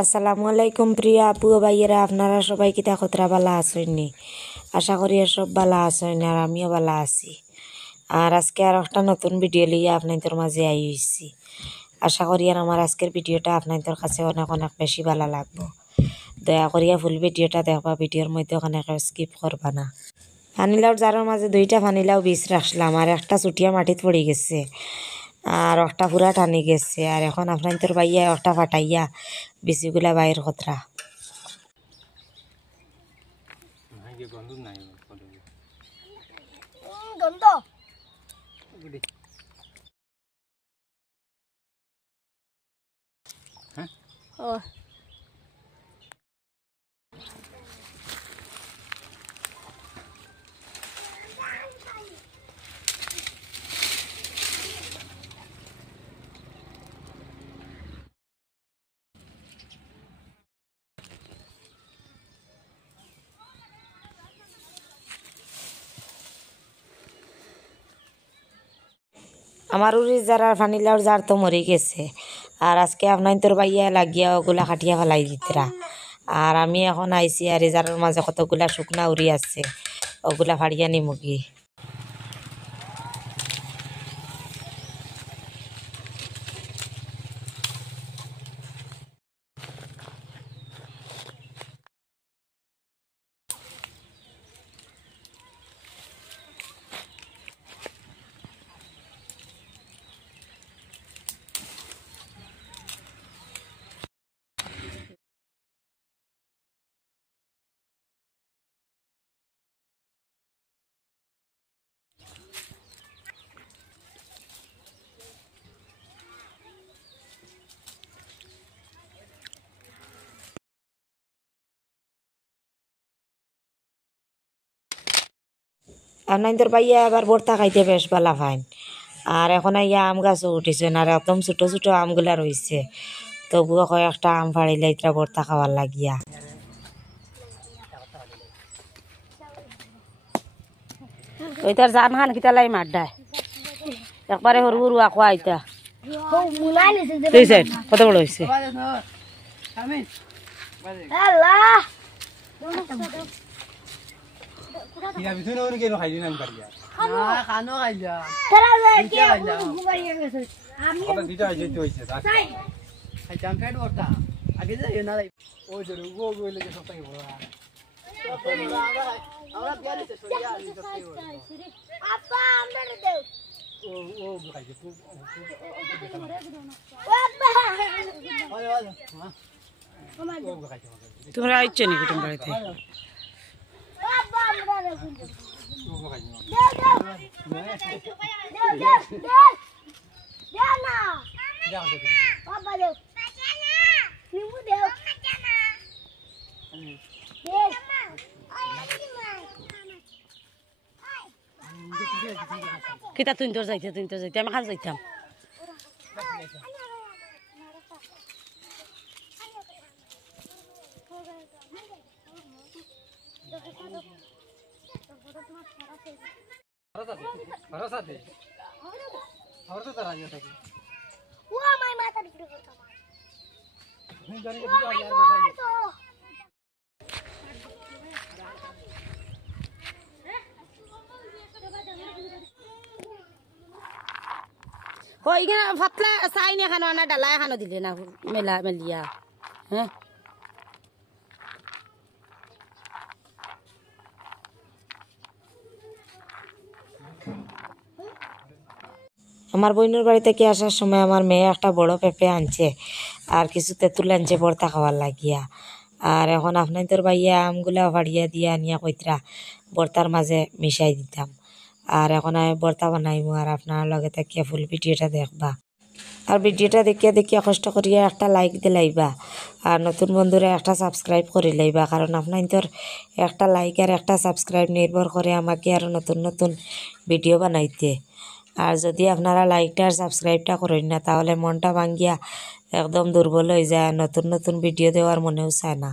আসসালামু আলাইকুম প্রিয় আপু ও ভাইয়েরা, আপনারা সবাই কিতা খতরা বালা আসেননি? আশা করি সব বালা আসেন, আর আমিও বালা আছি। আর আজকে আর একটা নতুন ভিডিও লিয়ে আপনাদের মাঝে আইছি। আশা করি আর আমার আজকের ভিডিওটা আপনাদের কাছে অনেক অনেক বেশি ভালো লাগবো। দয়া করিয়া ফুল ভিডিওটা দেখবা, ভিডিওর মধ্যে ওখানে স্কিপ করবা না। ফানিলাওর জারের মাঝে দুইটা ফানিলাও বীজ রাখলাম, আর একটা চুটিয়া মাটিত পড়ে গেছে, আর একটা পুরা টানি গেছে। আর এখন আপনাদের ভাইয়া একটা ফাটাইয়া বিচিগুলা বাইর খতরা। আমার উড়ি যারা ফানিলাওর জার তো মরে গেছে, আর আজকে আপনার তোর বাইয়া লাগিয়া ওগুলা কাটিয়া ফেলাই দিতরা। আর আমি এখন আইছি, আর এই জারের মাঝে কতগুলা শুকনা উড়ি আছে, ওগুলা ফাড়িয়া নিমুগি। আপনার বাইয়া এবার ভর্তা খাইতে বেশ ভালো ফাইন। আর এখন আইয়া আম গাছও উঠিছে, আর একদম ছোটো ছোটো আমগুলা রয়েছে, তবুও কয়েকটা আম ফাড়িলে এটা ভর্তা খাওয়ার লাগিয়া। ওই তার জান খান কিতালাই মার দেয় একবারে সরু সরু আকোয়া আইতা। কত বড় হয়েছে? তোমরা আইছো নাকি তোমার বাড়িতে? কিতা তুই তোর যাইতে আমি খান যাইতাম। ওইখানে ফাতলা চাইনি এখানো না ডালা এখানো দিলে না মেলা মেলিয়া। হ্যাঁ আমার বোনের বাড়ি থেকে আসার সময় আমার মেয়ে একটা বড় পেঁপে আনছে, আর কিছু তেঁতুল আনছে ভর্তা খাওয়ার লাগিয়া। আর এখন আপনাদের ভাইয়া আমগুলা ফাড়িয়া দিয়া আনিয়া কইতরা ভর্তার মাঝে মিশাই দিতাম। আর এখন আমি ভর্তা বানাইমু, আর আপনার লগে থাকিয়া ফুল ভিডিওটা দেখবা। আর ভিডিওটা দেখিয়া দেখিয়া কষ্ট করিয়া একটা লাইক দিলাইবা, আর নতুন বন্ধুরা একটা সাবস্ক্রাইব করে লাইবা, কারণ আপনাদের একটা লাইক আর একটা সাবস্ক্রাইব নির্ভর করে আমাকে আরও নতুন নতুন ভিডিও বানাইতে। আর যদি আপনারা লাইকটা আর সাবস্ক্রাইবটা করেন না, তাহলে মনটা ভাঙ্গিয়া একদম দুর্বল হয়ে যায়, নতুন নতুন ভিডিও দেওয়ার মনেও চায় না।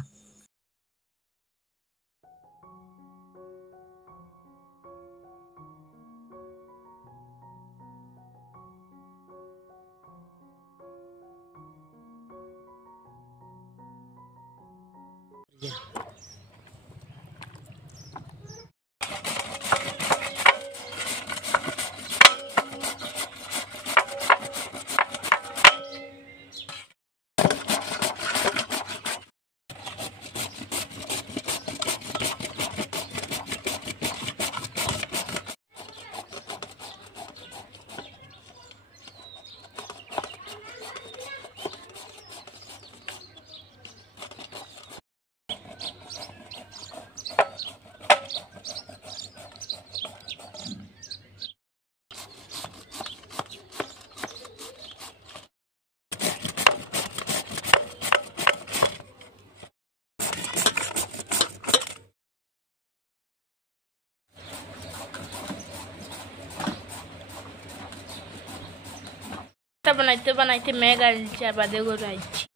बनाते बनाते मैं गाड़ी बादे गोराइची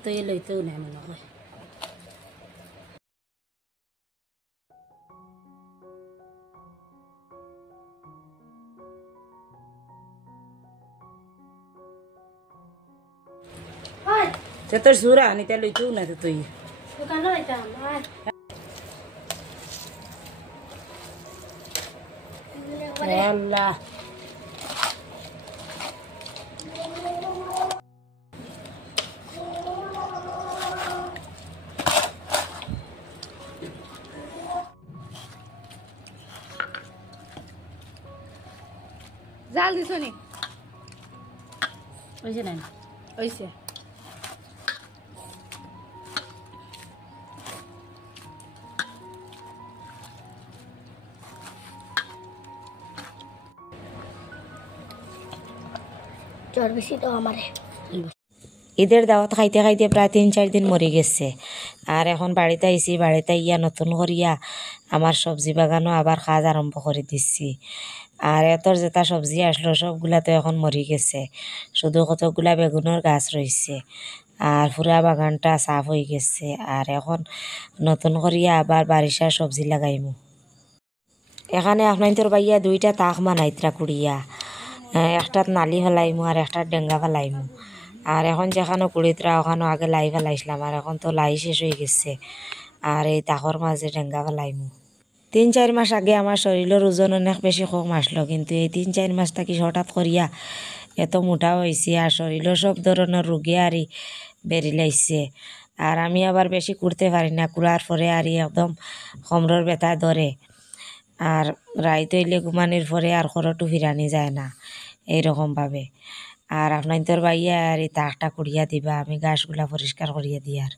Ito yung luto naman ako. Ito sura, ni telo ito na ito yung. bukan lo itu amat Allah. জাল দিছো নি Oye, nena. ওইছে জ্বর বেশি তো আমারে ঈদের দাওয়াত খাইতে খাইতে প্রায় 3-4 দিন মরে গেছে আর এখন বাড়িতে আইছি বাড়িতে ইয়া নতুন করিয়া আমার সবজি বাগানও আবার কাজ আরম্ভ করে দিচ্ছি আর এতর যেটা সবজি আসলো সবগুলা তো এখন মরে গেছে শুধু কতগুলা বেগুনের গাছ রয়েছে আর পুরা বাগানটা সাফ হয়ে গেছে আর এখন নতুন করিয়া আবার বারিশার সবজি লাগাইমু এখানে আপনার বাইয়া 2টা তাক বানাইতরা কুড়িয়া একটাত নালি ফেলাইমু আর একটাত ডেঙ্গা ফেলাইমু আর এখন যেখানে কুড়িতরা ওখানে আগে লাই ফেলাইছিলাম আর এখন তো লাই শেষ হয়ে গেছে আর এই তাকর মাঝে ডেঙ্গা ফেলাইমু 3-4 মাস আগে আমার শরীরের ওজন অনেক বেশি কম আসলো কিন্তু এই 3-4 মাস থাকি হঠাৎ করিয়া এত মোটা হয়েছে আর শরীরের সব ধরনের রোগে আরই বেরি লাইছে আর আমি আবার বেশি করতে পারি না কুড়ার পরে আরই একদম কোমরের ব্যথা ধরে আর রাইত হইলে ঘুমানির পরে আর খরটু ফিরানি যায় না এইরকমভাবে আর আপনার তোর ভাইয়া আর এই তাকটা করিয়া দিবা আমি গাছগুলা পরিষ্কার করিয়া দিই আর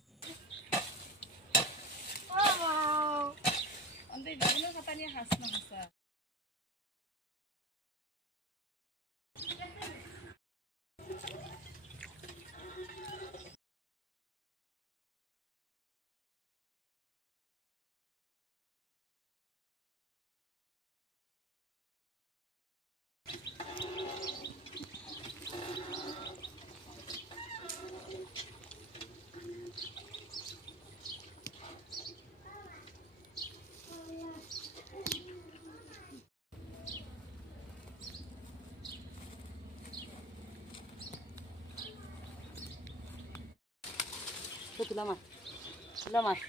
তুলা মাছ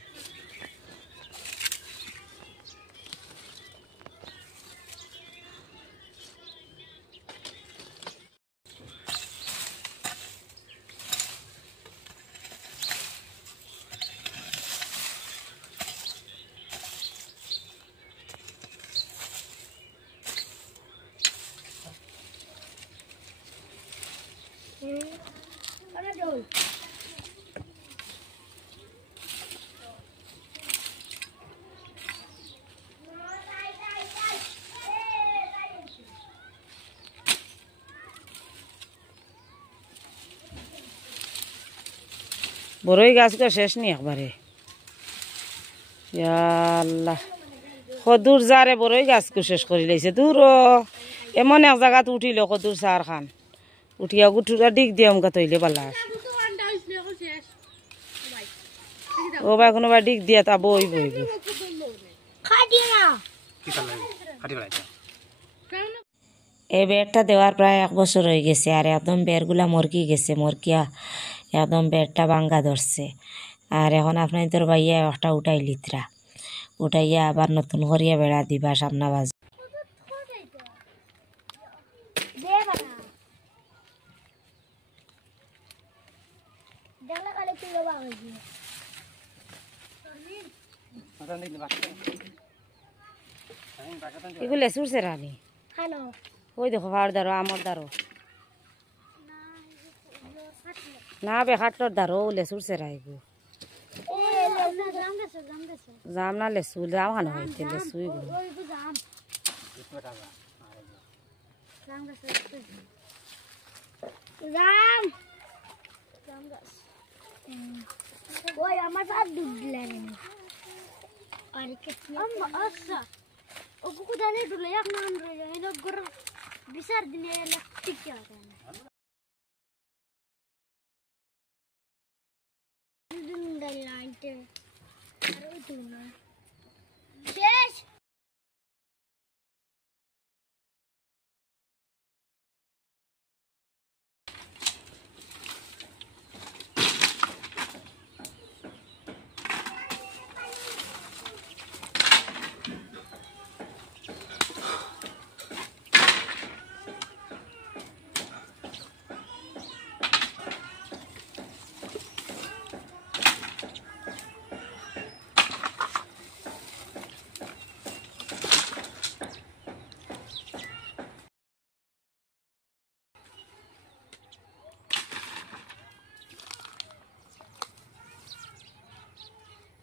বড়ই গাছগুলো শেষ নি একবারে ইয়া আল্লাহ কদুর যারে বড়ই গাছকে শেষ করে লাইছে দূর এমন এক জায়গাত উঠিল কদুর সার খান উঠিয়া গুঠুরা দিক দিয়ে আমকা তৈলে পালা ও ভাই কোনোবা দিক দিয়া তা বই বইব এই বেডটা দেওয়ার প্রায় 1 বছর হয়ে গেছে আর একদম বেড়গুলা মরকি গেছে মরকিয়া একদম বেডটা ভাঙ্গা ধরছে আর এখন আপনার তোর ভাইয়া একটা উঠাই লিত্রা উঠাইয়া আবার নতুন করিয়া বেড়া দিবা সামনা বাজ এগুলো সুরছে রানি ওই দেখো ভাড় দারো আমার দারো না বে খাটর দারো লেসুরছে রাইগু যাম না লেসু যাম খানো হইতে লেসুই গো ওই আমার সাথে দুধ দিলেন আর আম্মা আচ্ছা ও কুকু জানে দুলে এক নাম রইলো এলো গর বিচার দিলে ঠিক আছে দুদিন লাইনতে আর ওই তুমি শেষ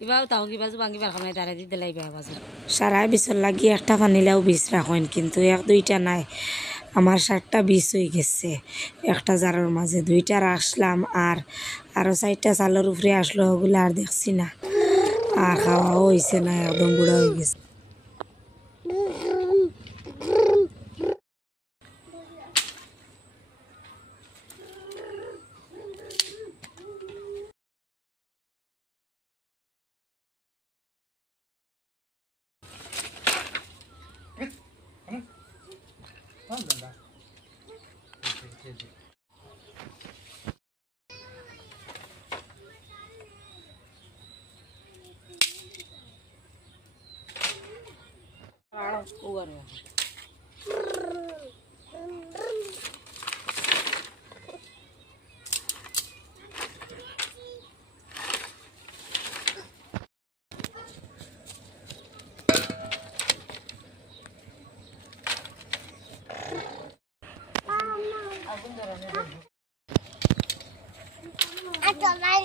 কিবাও তাও কিবা ভাঙিবার খামাই তারা দিতে লাইবে বাজু সারা বিছর লাগিয়ে একটা কানিলাও বীজ রাখেন কিন্তু 1-2টা নাই আমার 7টা বীজ হয়ে গেছে একটা জারের মাঝে 2টা রাখলাম আর আরো 4টা চালের উপরে আসলো ওগুলো আর দেখছি না আর খাওয়াও হয়েছে না একদম বুড়া হয়ে গেছে আচ্ছা ভাই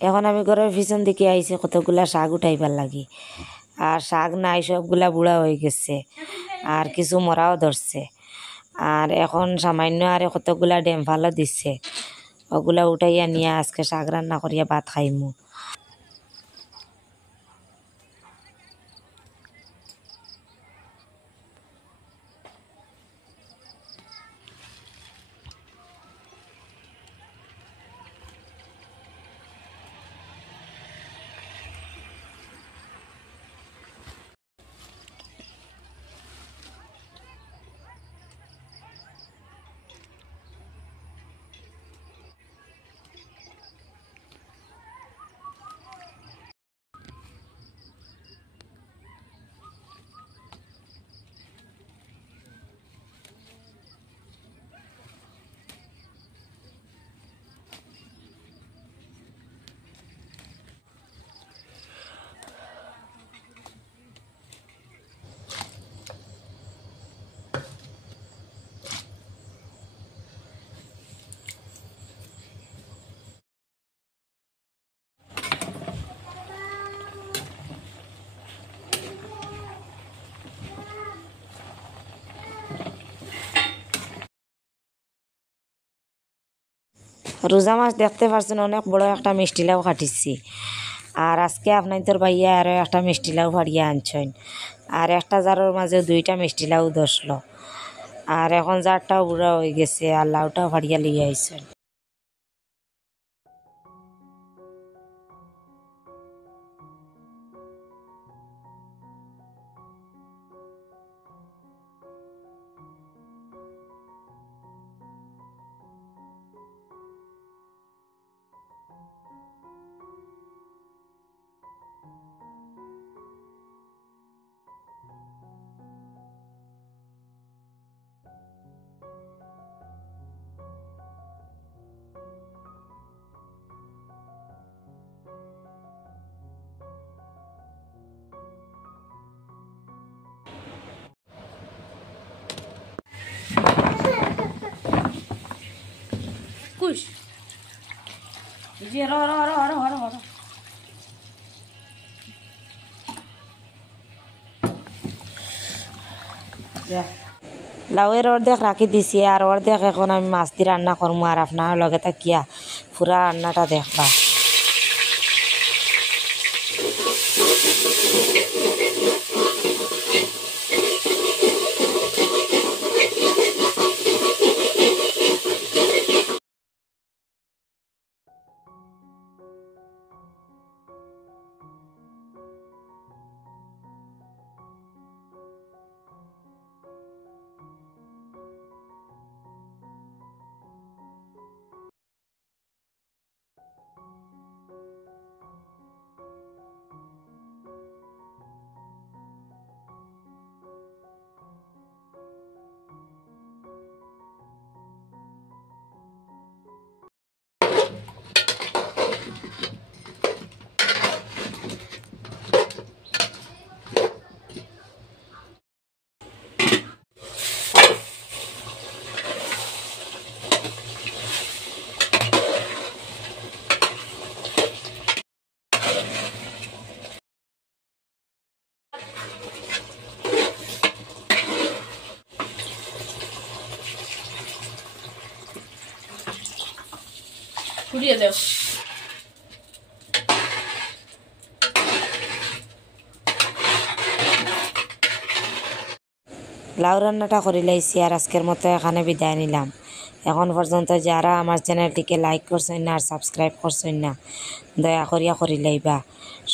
এখন আমি ঘরের পিছন দিকে আইছি কতগুলা শাক উঠাইবার লাগি আর শাক নাই সবগুলা বুড়া হয়ে গেছে আর কিছু মরাও ধরছে আর এখন সামান্য আর কতগুলা ডেম ভালো দিচ্ছে ওগুলা উঠাইয়া নিয়ে আজকে শাক রান্না করিয়া ভাত খাইমু রোজা মাছ দেখতে পারছেন অনেক বড় একটা মিষ্টি লাউ কাটিছি। আর আজকে আপনার তোর ভাইয়া আরও একটা মিষ্টি লাউ ফাড়িয়া আনছেন। আর একটা জারের মাঝে 2টা মিষ্টি লাউ ধরলো। আর এখন জারটাও বুড়া হয়ে গেছে আর লাউটাও ফাড়িয়া লিয়ে আইছেন। কুশ লাউয়ের অর্ধেক রাখি দিছি আর অর্ধেক এখন আমি মাছ দিয়ে রান্না করবো আর আপনার লগে থাকিয়া পুরা রান্নাটা দেখবা। ছড়িয়ে দেও। লাউ রান্নাটা করে লাইছি আর আজকের মতো এখানে বিদায় নিলাম। এখন পর্যন্ত যারা আমার চ্যানেলটিকে লাইক করছেন না আর সাবস্ক্রাইব করছেন না দয়া করিয়া করি লাইবা।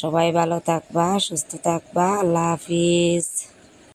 সবাই ভালো থাকবা, সুস্থ থাকবা। আল্লাহ হাফিজ।